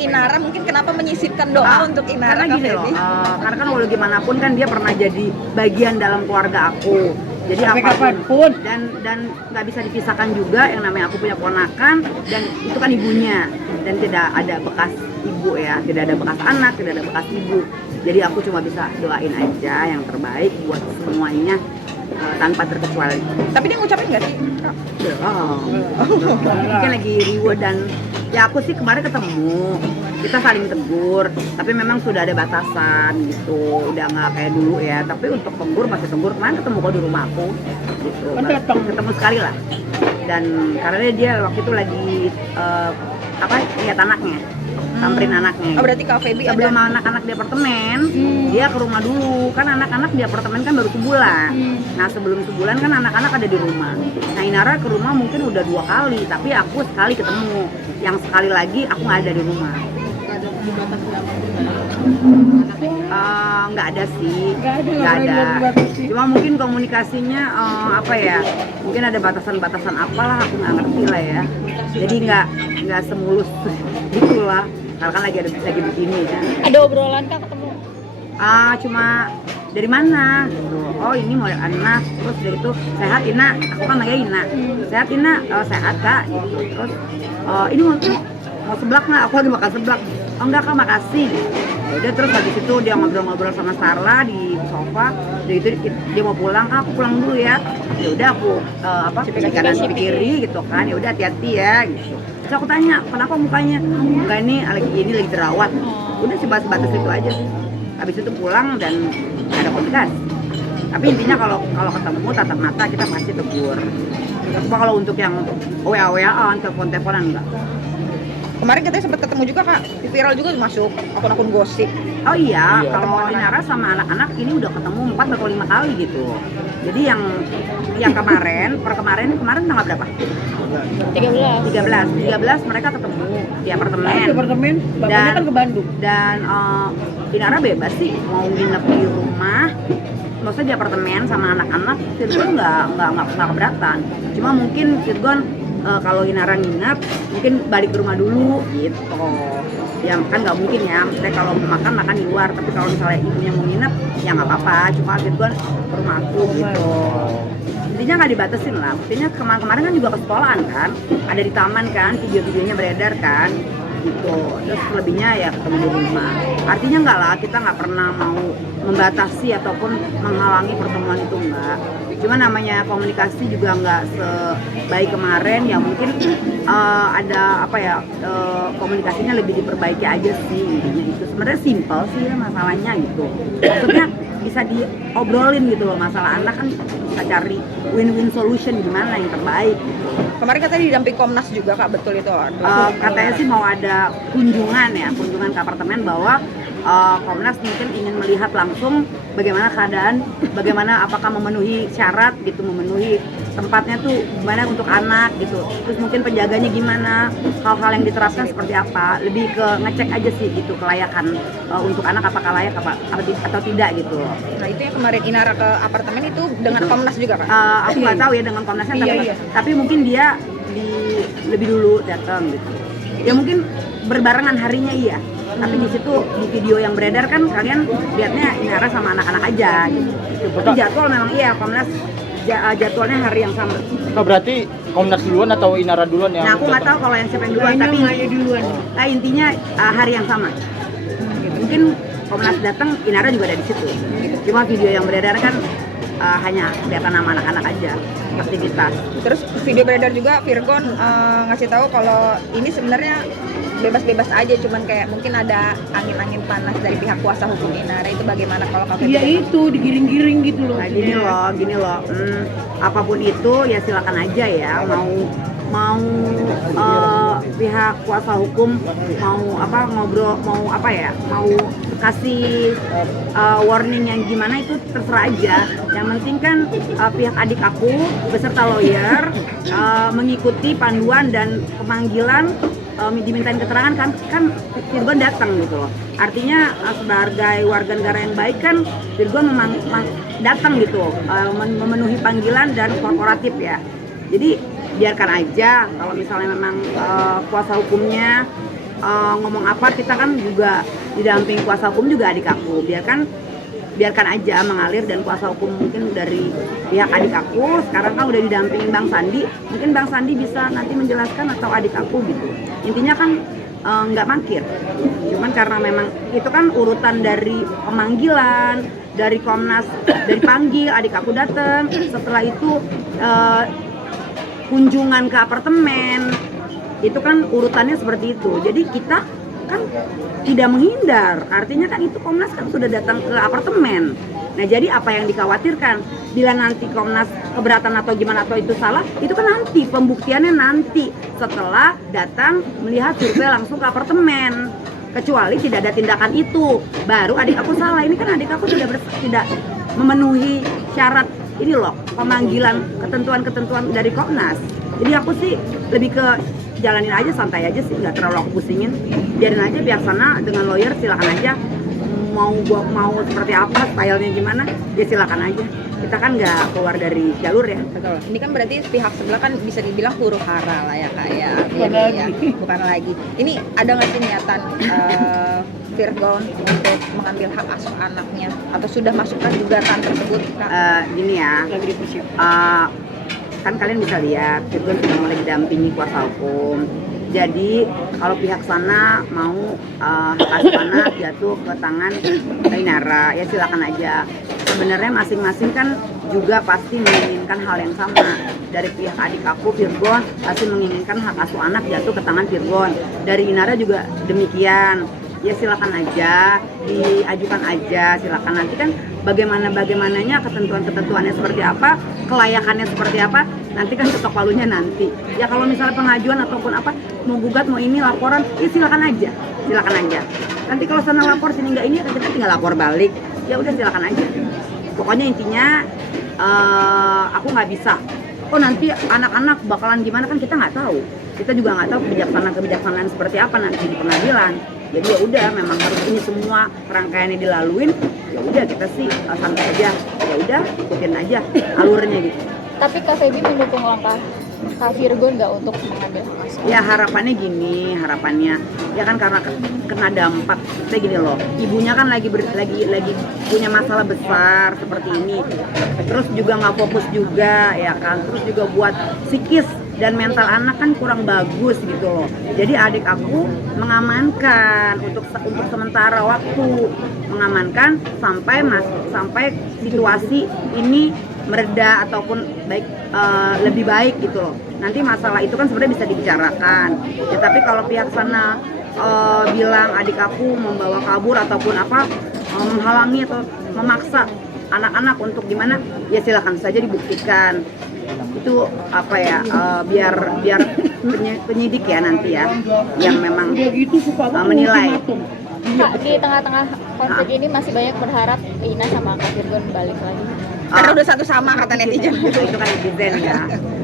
Inara mungkin kenapa menyisipkan doa untuk Inara karena gini loh, karena kan walau gimana pun kan dia pernah jadi bagian dalam keluarga aku. Jadi apapun dan nggak bisa dipisahkan juga yang namanya aku punya ponakan dan itu kan ibunya dan tidak ada bekas ibu ya, tidak ada bekas anak, tidak ada bekas ibu. Jadi aku cuma bisa doain aja yang terbaik buat semuanya tanpa terkecuali. Tapi dia ngucapin nggak sih? Mungkin lagi reward dan ya aku sih kemarin ketemu, kita saling tegur, tapi memang sudah ada batasan gitu, udah nggak kayak dulu ya. Tapi untuk tegur masih tegur, kemarin ketemu kok di rumah aku, gitu. Ketemu sekali lah. Dan karena dia waktu itu lagi lihat anaknya, samperin anaknya. Oh berarti Kak Feby sebelum anak-anak di apartemen, dia ke rumah dulu. Kan anak-anak di apartemen kan baru sebulan. Nah sebelum sebulan kan anak-anak ada di rumah. Nah Inara ke rumah mungkin udah 2 kali, tapi aku sekali ketemu. Yang sekali lagi aku nggak ada di rumah. Nggak ada sih, nggak ada. Cuma mungkin komunikasinya mungkin ada batasan-batasan apalah, aku nggak ngerti lah ya. Jadi nggak semulus gitulah. Karena kan lagi begini ya. Ada obrolan Kak ketemu? Cuma dari mana? Gitu. Oh ini mau anak, terus dari itu sehat Ina, aku kan manggil Ina. Sehat Ina, sehat Kak. Gitu. Terus ini mau seblak nggak? Aku lagi makan seblak. Oh enggak Kak, makasih. Udah terus habis itu dia ngobrol-ngobrol sama Sarla di sofa. Jadi itu dia mau pulang, aku pulang dulu ya. Ya udah aku kanan kiri gitu kan. Ya udah hati-hati ya gitu. Terus aku tanya, kenapa mukanya? Enggak ini lagi jerawat. Udah sebatas itu aja sih. Habis itu pulang dan gak ada komunikasi. Tapi intinya kalau ketemu tatap mata kita pasti tegur. Cuma kalau untuk yang WA-WA-an, telepon-teleponan enggak. Kemarin kita sempat ketemu juga Kak, viral juga masuk akun-akun gosip. Oh iya, kalau Inara sama anak-anak ini udah ketemu 4 atau 5 kali gitu. Jadi yang kemarin tanggal berapa? 13 mereka ketemu di apartemen. Bapaknya kan ke Bandung. Dan Inara bebas sih mau nginep di rumah. Maksudnya di apartemen sama anak-anak, Virgon nggak keberatan. Cuma mungkin Virgon kalau Inara nginep mungkin balik ke rumah dulu gitu. Ya kan nggak mungkin ya, misalnya kalau mau makan di luar, tapi kalau misalnya ibunya mau nginep ya nggak apa-apa, cuma Virgon ke rumah aku gitu. Intinya nggak dibatasin lah, intinya kemarin kan juga ke sekolahan kan, ada di taman kan, video-videonya beredar kan gitu. Terus lebihnya ya ketemu di rumah. Artinya nggak lah, kita nggak pernah mau membatasi ataupun menghalangi pertemuan itu, enggak. Cuma namanya komunikasi juga nggak sebaik kemarin ya, mungkin ada komunikasinya lebih diperbaiki aja sih intinya itu. Sebenarnya simpel sih ya masalahnya gitu. Maksudnya bisa diobrolin gitu loh, masalah anak kan bisa cari win-win solution gimana yang terbaik. Kemarin katanya didamping Komnas juga Kak, betul itu? Katanya sih mau ada kunjungan ke apartemen, bahwa Komnas mungkin ingin melihat langsung bagaimana keadaan, bagaimana apakah memenuhi syarat gitu, memenuhi tempatnya tuh gimana untuk anak gitu. Terus mungkin penjaganya gimana, hal-hal yang diterapkan seperti apa, lebih ke ngecek aja sih gitu kelayakan untuk anak, apakah layak atau tidak gitu. Nah itu yang kemarin Inara ke apartemen itu dengan Komnas juga Kak? Aku nggak tahu ya dengan Komnasnya, tapi mungkin dia lebih dulu datang gitu. Ya mungkin berbarengan harinya iya. Tapi di situ di video yang beredar kan kalian lihatnya Inara sama anak-anak aja gitu. Tapi jadwal memang iya Komnas jadwalnya hari yang sama. Nah, berarti Komnas duluan atau Inara duluan yang? Nah aku nggak tahu kalau yang siapa yang duluan, tapi intinya hari yang sama. Mungkin Komnas datang, Inara juga ada di situ. Cuma video yang beredar kan hanya kelihatan nama anak-anak aja aktivitas. Terus video beredar juga Virgon ngasih tahu kalau ini sebenarnya bebas-bebas aja, cuman kayak mungkin ada angin-angin panas dari pihak kuasa hukum Inara. Itu bagaimana kalau Kak? Iya itu digiring-giring gitu loh. Nah gini loh, apapun itu ya silakan aja ya, mau pihak kuasa hukum mau ngobrol, mau kasih warning yang gimana itu terserah aja. Yang penting kan pihak adik aku beserta lawyer mengikuti panduan dan pemanggilan, dimintain keterangan kan Virgon datang gitu loh. Artinya sebagai warga negara yang baik kan Virgon memang datang gitu, memenuhi panggilan dan korporatif ya. Jadi biarkan aja kalau misalnya memang kuasa hukumnya ngomong apa, kita kan juga didampingi kuasa hukum juga adik aku. Biarkan aja mengalir, dan kuasa hukum mungkin dari pihak adik aku sekarang kan udah didampingin Bang Sandi, mungkin Bang Sandi bisa nanti menjelaskan atau adik aku gitu. Intinya kan nggak mangkir, cuman karena memang itu kan urutan dari pemanggilan, dari Komnas, dari panggil adik aku datang, setelah itu kunjungan ke apartemen, itu kan urutannya seperti itu. Jadi kita kan tidak menghindar, artinya kan itu Komnas kan sudah datang ke apartemen. Nah jadi apa yang dikhawatirkan, bila nanti Komnas keberatan atau gimana atau itu salah, itu kan nanti pembuktiannya nanti setelah datang melihat survei langsung ke apartemen. Kecuali tidak ada tindakan itu, baru adik aku salah. Ini kan adik aku tidak memenuhi syarat ini loh, pemanggilan ketentuan-ketentuan dari Komnas. Jadi aku sih lebih ke jalanin aja, santai aja sih, nggak terlalu aku pusingin, biarin aja pihak sana dengan lawyer, silakan aja mau seperti apa, stylenya gimana, ya silakan aja. Kita kan nggak keluar dari jalur ya. Betul. Ini kan berarti pihak sebelah kan bisa dibilang huru hara lah ya Kak ya. Bukan lagi. Ini ada nggak sih niatan Virgon untuk mengambil hak asuh anaknya, atau sudah masukkan gugatan tersebut Kak? Gini ya, kan kalian bisa lihat Virgon sudah mulai didampingi kuasa hukum. Jadi kalau pihak sana mau hak asuh anak jatuh ke tangan Ainara, ya silakan aja. Sebenarnya masing-masing kan juga pasti menginginkan hal yang sama. Dari pihak adik aku Virgon pasti menginginkan hak asuh anak jatuh ke tangan Virgon. Dari Inara juga demikian. Ya silakan aja, diajukan aja, silakan. Nanti kan bagaimananya ketentuannya seperti apa, kelayakannya seperti apa, nanti kan ketok palunya nanti. Ya kalau misalnya pengajuan ataupun apa, mau gugat, mau ini laporan, ya silakan aja. Nanti kalau sana lapor sini nggak ini, kita tinggal lapor balik. Ya udah silakan aja. Pokoknya intinya aku nggak bisa. Oh nanti anak-anak bakalan gimana, kan kita nggak tahu. Kita juga nggak tahu kebijaksanaan seperti apa nanti di pengadilan. Jadi ya udah, memang harus ini semua rangkaiannya dilaluin. Ya udah kita sih santai aja. Ya udah ikutin aja alurnya gitu. Tapi Kak Feby mendukung langkah Kak Virgon nggak untuk mengambil hak asuh? Ya harapannya ya kan karena kena dampak kayak gini loh. Ibunya kan lagi punya masalah besar seperti ini. Terus juga nggak fokus juga ya kan. Terus juga buat psikis dan mental anak kan kurang bagus gitu loh. Jadi adik aku mengamankan untuk sementara waktu, mengamankan sampai situasi ini mereda ataupun lebih baik gitu loh. Nanti masalah itu kan sebenarnya bisa dibicarakan. Ya, tapi kalau pihak sana bilang adik aku membawa kabur ataupun apa, menghalangi atau memaksa anak-anak untuk gimana, ya silakan saja dibuktikan. Itu apa ya, biar penyidik ya nanti ya yang memang menilai. Kak, di tengah-tengah konflik ini masih banyak berharap Ina sama Kak Virgon balik lagi. Karena udah satu sama kata netizen. Itu kan netizen ya.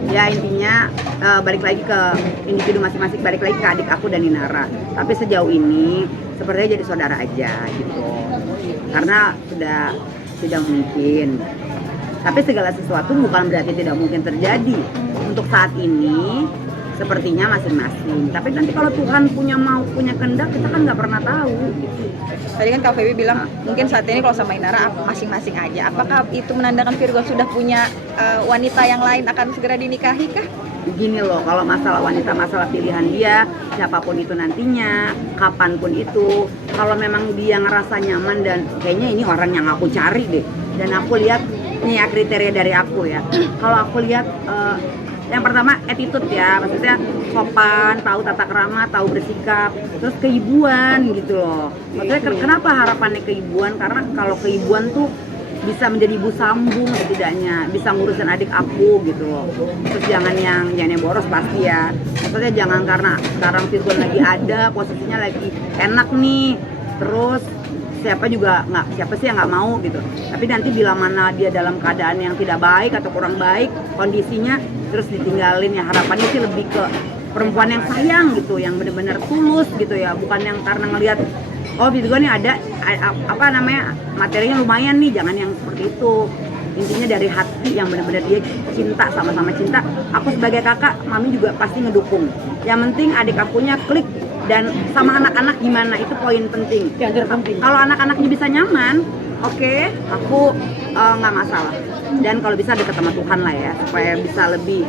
Ya intinya balik lagi ke individu masing-masing, balik lagi ke adik aku dan Inara. Tapi sejauh ini sepertinya jadi saudara aja gitu. Karena sudah tidak mungkin. Tapi segala sesuatu bukan berarti tidak mungkin terjadi. Untuk saat ini sepertinya masing-masing. Tapi nanti kalau Tuhan punya kehendak, kita kan nggak pernah tahu. Tadi kan Kak Feby bilang mungkin saat ini kalau sama Inara masing-masing aja. Apakah itu menandakan Virgon sudah punya wanita yang lain akan segera dinikahi kah? Begini loh, kalau masalah wanita, masalah pilihan dia, siapapun itu nantinya, kapanpun itu, kalau memang dia ngerasa nyaman dan kayaknya ini orang yang aku cari deh, dan aku lihat ini ya kriteria dari aku ya. Kalau aku lihat yang pertama attitude ya, maksudnya sopan, tahu tata krama, tahu bersikap, terus keibuan gitu loh. Maksudnya kenapa harapannya keibuan? Karena kalau keibuan tuh bisa menjadi ibu sambung setidaknya, bisa ngurusin adik aku gitu loh. Terus jangan yang boros pasti ya. Maksudnya jangan karena sekarang Virgon lagi ada, posisinya lagi enak nih, terus siapa sih yang nggak mau gitu. Tapi nanti bila mana dia dalam keadaan yang tidak baik atau kurang baik kondisinya, terus ditinggalin, ya harapannya sih lebih ke perempuan yang sayang gitu, yang benar-benar tulus gitu ya, bukan yang karena ngelihat oh Virgon nih ada materinya lumayan nih, jangan yang seperti itu. Intinya dari hati yang benar-benar dia cinta, sama-sama cinta. Aku sebagai kakak, mami juga pasti ngedukung. Yang penting adik akunya klik dan sama anak-anak gimana, itu poin penting. Yang terpenting. Kalau anak-anaknya bisa nyaman, oke, aku nggak masalah. Dan kalau bisa dekat sama Tuhan lah ya, supaya bisa lebih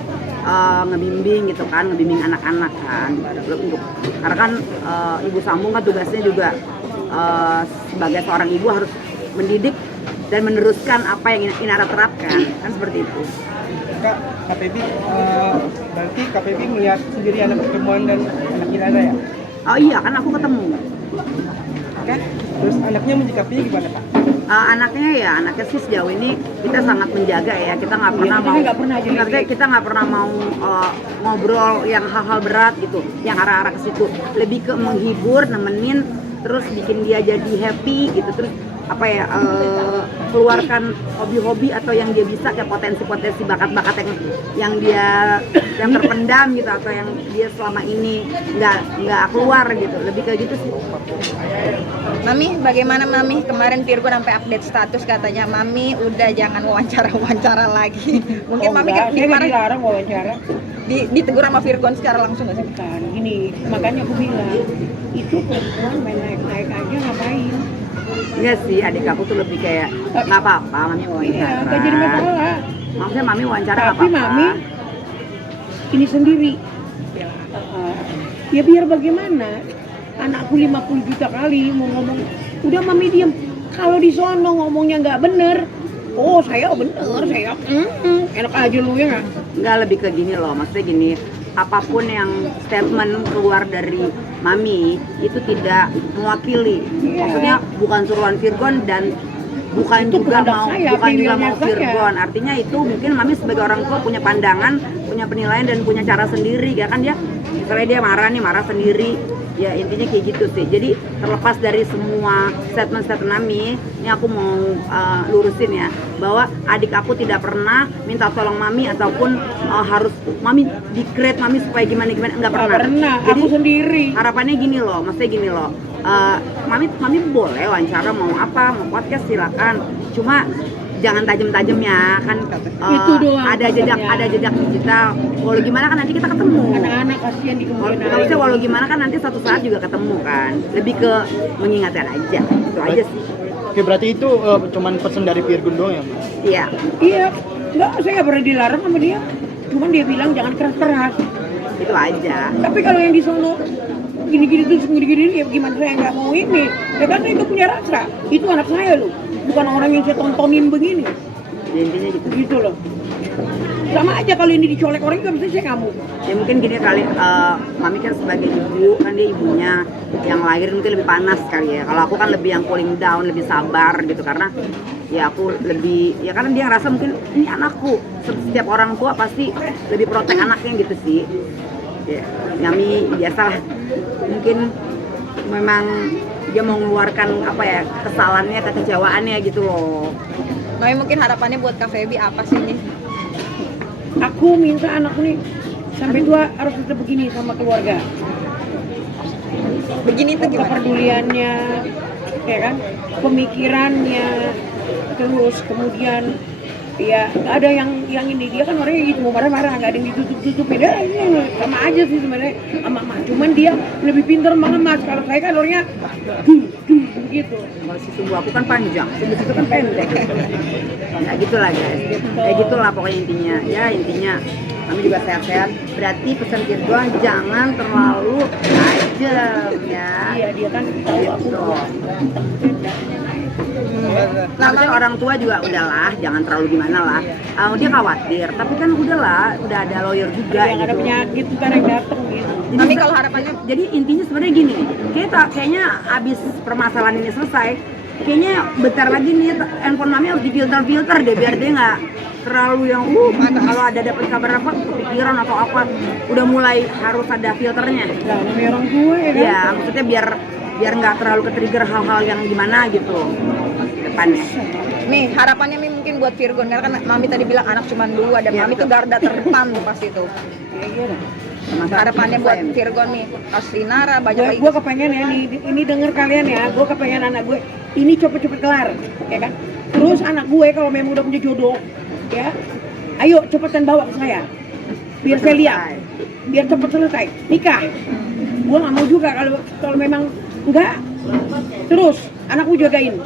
ngebimbing gitu kan, ngebimbing anak-anak kan. Untuk karena kan ibu sambung kan tugasnya juga sebagai seorang ibu harus mendidik dan meneruskan apa yang Inara terapkan, kan seperti itu. Kak, KPB berarti KPB melihat sendiri anak pertemuan dan anak Inara ya? Oh iya, kan aku ketemu. Kan? Terus anaknya menyikapinya gimana Kak? Anaknya sih sejauh ini kita sangat menjaga ya, kita nggak pernah kita mau nggak pernah jadi kita nggak pernah mau ngobrol yang hal-hal berat gitu, yang arah-arah ke situ, lebih ke menghibur, nemenin, terus bikin dia jadi happy gitu, terus apa ya, keluarkan hobi-hobi atau yang dia bisa, kayak potensi-potensi bakat-bakat yang dia yang terpendam gitu, atau yang dia selama ini nggak keluar gitu, lebih kayak gitu sih. Mami, bagaimana Mami? Kemarin Virgo sampai update status katanya Mami udah jangan wawancara lagi. Mungkin Mami Enggak, saya nggak kemarin dilarang wawancara. ditegur sama Virgon secara langsung nggak sih? Bukan, gini, makanya aku bilang itu perempuan main naik-naik aja ngapain? Iya sih, adik aku tuh lebih kayak nggak apa-apa, Mami Iya, wawancara. nggak jadi masalah. Maksudnya Mami wawancara nggak Tapi apa-apa. Mami ini sendiri. Ya biar bagaimana? Anakku 50 juta kali mau ngomong, udah Mami diem. Kalau di sono ngomongnya nggak bener, oh saya bener, saya enak aja lu ya nggak? Nggak, lebih ke gini loh, maksudnya gini, apapun yang statement keluar dari Mami itu tidak mewakili, maksudnya bukan suruhan Virgon dan bukan Itu juga kehendak mau saya, bukan juga pilihannya mau saya. Virgon. Artinya itu mungkin Mami sebagai orang tua punya pandangan, punya penilaian dan punya cara sendiri ya kan, dia misalnya dia marah sendiri. Ya intinya kayak gitu sih. Jadi terlepas dari semua statement-statement Mami, ini aku mau lurusin ya, bahwa adik aku tidak pernah minta tolong Mami ataupun harus Mami di-create Mami supaya gimana, nggak Nggak pernah. pernah, Jadi aku sendiri. harapannya gini loh, maksudnya gini loh, Mami boleh wawancara, mau apa, mau podcast silakan. Cuma jangan tajam-tajam ya kan, Itu doang ada jejak maksudnya. digital. Walau gimana kan nanti kita ketemu. Anak-anak kasihan di kemudian hari. Maksudnya walau gimana kan nanti suatu saat juga ketemu kan. Lebih ke mengingatkan aja, itu aja sih. Oke, berarti itu cuman pesan dari Virgon doang ya? Iya. Iya, enggak, saya nggak pernah dilarang sama dia. Cuman dia bilang jangan keras-keras. Itu aja. Tapi kalau yang di sono gini-gini terus gini-gini ya gimana, saya nggak mau ini. Ya kan saya itu punya rasa. Itu anak saya loh, bukan orang yang saya tontonin begini. Ya, intinya gitu. Gitu loh. Sama aja kalau ini dicolek orang juga bisa saya ngamuk. Ya mungkin gini kali, Mami kan sebagai ibu, kan dia ibunya yang lahir mungkin lebih panas kali ya. Kalau aku kan lebih yang cooling down, lebih sabar gitu, karena ya aku lebih, ya karena dia ngerasa mungkin ini anakku. Setiap orang tua pasti lebih protek anaknya gitu sih. Ya, Mami biasalah, mungkin memang dia mau mengeluarkan apa ya, kesalahannya, kekecewaannya gitu loh. Mami mungkin harapannya buat Kak Feby apa sih nih? Aku minta anakku nih sampai tua harus tetap begini sama keluarga. Begini tuh gimana? Kepeduliannya, ya kan, pemikirannya, terus kemudian ya nggak ada yang ini, dia kan orangnya gitu, mau marah-marah nggak ada yang ditutup beda, ini sama aja sih sebenarnya sama emak, cuman dia lebih pintar sama emak. Kalau saya kan orangnya begitu. Kalau si sumbu aku kan panjang, sumbu itu kan pendek. Nah gitulah guys, kayak gitulah pokoknya intinya. Ya intinya kami juga sehat-sehat. Berarti pesan Virgon jangan terlalu tajam ya. Iya, dia kan tahu aku Gitu. Nama Orang tua juga udahlah, jangan terlalu gimana lah. Dia khawatir, tapi kan udahlah, udah ada lawyer juga. yang ada gitu. penyakit bukan yang datang gitu. Mami kalau harapannya Jadi intinya sebenarnya gini, kayaknya abis permasalahan ini selesai, kayaknya bentar lagi nih handphone Mami harus difilter deh, biar dia nggak terlalu yang kalau ada dapat kabar apa kepikiran atau apa, udah mulai harus ada filternya. Lah namanya orang tua ya kan. Ya maksudnya biar nggak terlalu ke-trigger hal-hal yang gimana gitu depannya. nih harapannya Mi mungkin buat Virgon, karena kan Mami tadi bilang anak cuma 2 dan Iya, Mami tuh garda terdepan tuh pas itu. Ya, iya dah. Harapannya buat Virgon nih, pas Inara banyak lagi. Gue kepengen ya nih, ini denger kalian ya, gue kepengen anak gue ini cepet-cepet kelar, ya kan? Terus anak gue kalau memang udah punya jodoh, ya, ayo cepetan bawa ke saya, biar saya lihat. biar cepat selesai nikah. Gua nggak mau juga kalau memang enggak, terus anakku jagain,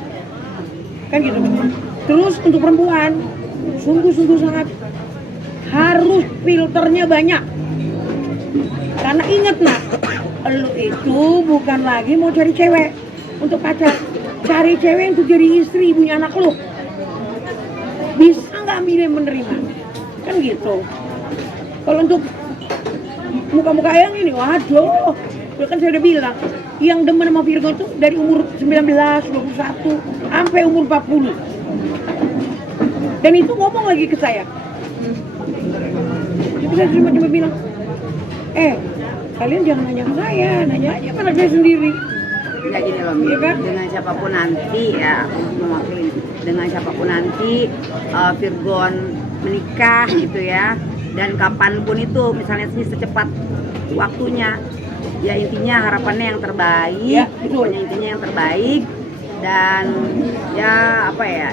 kan gitu. Terus untuk perempuan sungguh sangat harus filternya banyak, karena inget nak, lu itu bukan lagi mau cari cewek untuk pacar, cari cewek untuk jadi istri, punya anak lu. Bisa nggak milih menerima, kan gitu. Kalau untuk muka-muka yang ini, waduh, kan saya udah bilang, yang demen sama Virgo tuh dari umur 19, 21 sampai umur 40. Dan itu ngomong lagi ke saya. Jadi saya cuma bilang, kalian jangan nanya ke saya, nanya aja sama anak saya sendiri. Ya gini loh, Mi. Iya kan? Dengan siapapun nanti ya, mewakili dengan siapapun nanti Virgon menikah gitu ya, dan kapanpun itu misalnya secepat waktunya, ya intinya harapannya yang terbaik, Ya, betul. pokoknya intinya yang terbaik, dan ya apa ya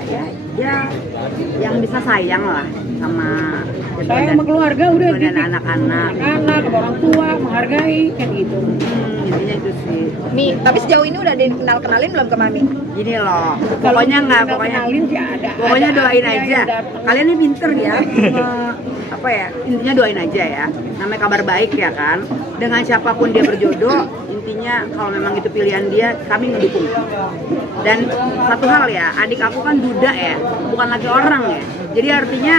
yang bisa sayang lah sama Virgon Saya dan- sama keluarga udah Virgon dan gitu. anak-anak. Anak, orang tua, menghargai, kan gitu. Intinya itu sih. Mi, Tapi sejauh ini udah dikenalin belum ke Mami? Gini loh, Kalau pokoknya nggak, kenal- pokoknya kenalin sih ada. pokoknya Ada doain yang aja. datang. Kalian ini pinter ya, apa ya, intinya doain aja ya. Namanya kabar baik ya kan. Dengan siapapun dia berjodoh, intinya kalau memang itu pilihan dia, kami mendukung. Dan satu hal ya, adik aku kan duda ya, bukan lagi orang ya. Jadi artinya,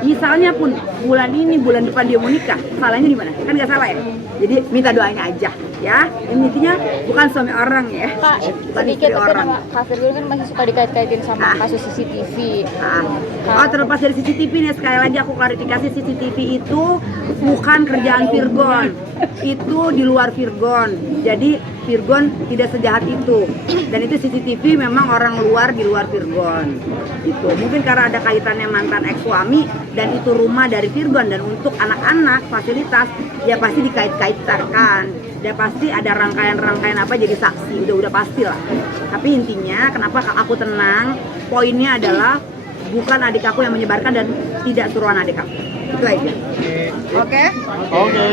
misalnya pun bulan ini, bulan depan dia mau nikah, salahnya di mana? Kan nggak salah ya. Jadi minta doanya aja ya. Intinya bukan suami orang ya. Kak, Bukan sedikit istri tapi orang. nama Kak Virgon kan masih suka dikait-kaitin sama kasus CCTV. Oh, terlepas dari CCTV nih, sekali lagi aku klarifikasi, CCTV itu bukan kerjaan Virgon, itu di luar Virgon. Jadi Virgon tidak sejahat itu, dan itu CCTV memang orang luar di luar Virgon. Itu mungkin karena ada kaitannya mantan ex suami, dan itu rumah dari Virgon, dan untuk anak-anak fasilitas ya pasti dikait-kaitkan. Ya pasti ada rangkaian-rangkaian apa jadi saksi, udah pasti lah. Tapi intinya kenapa aku tenang, poinnya adalah bukan adik aku yang menyebarkan dan tidak suruhan adik aku. Itu aja. Oke. Oke.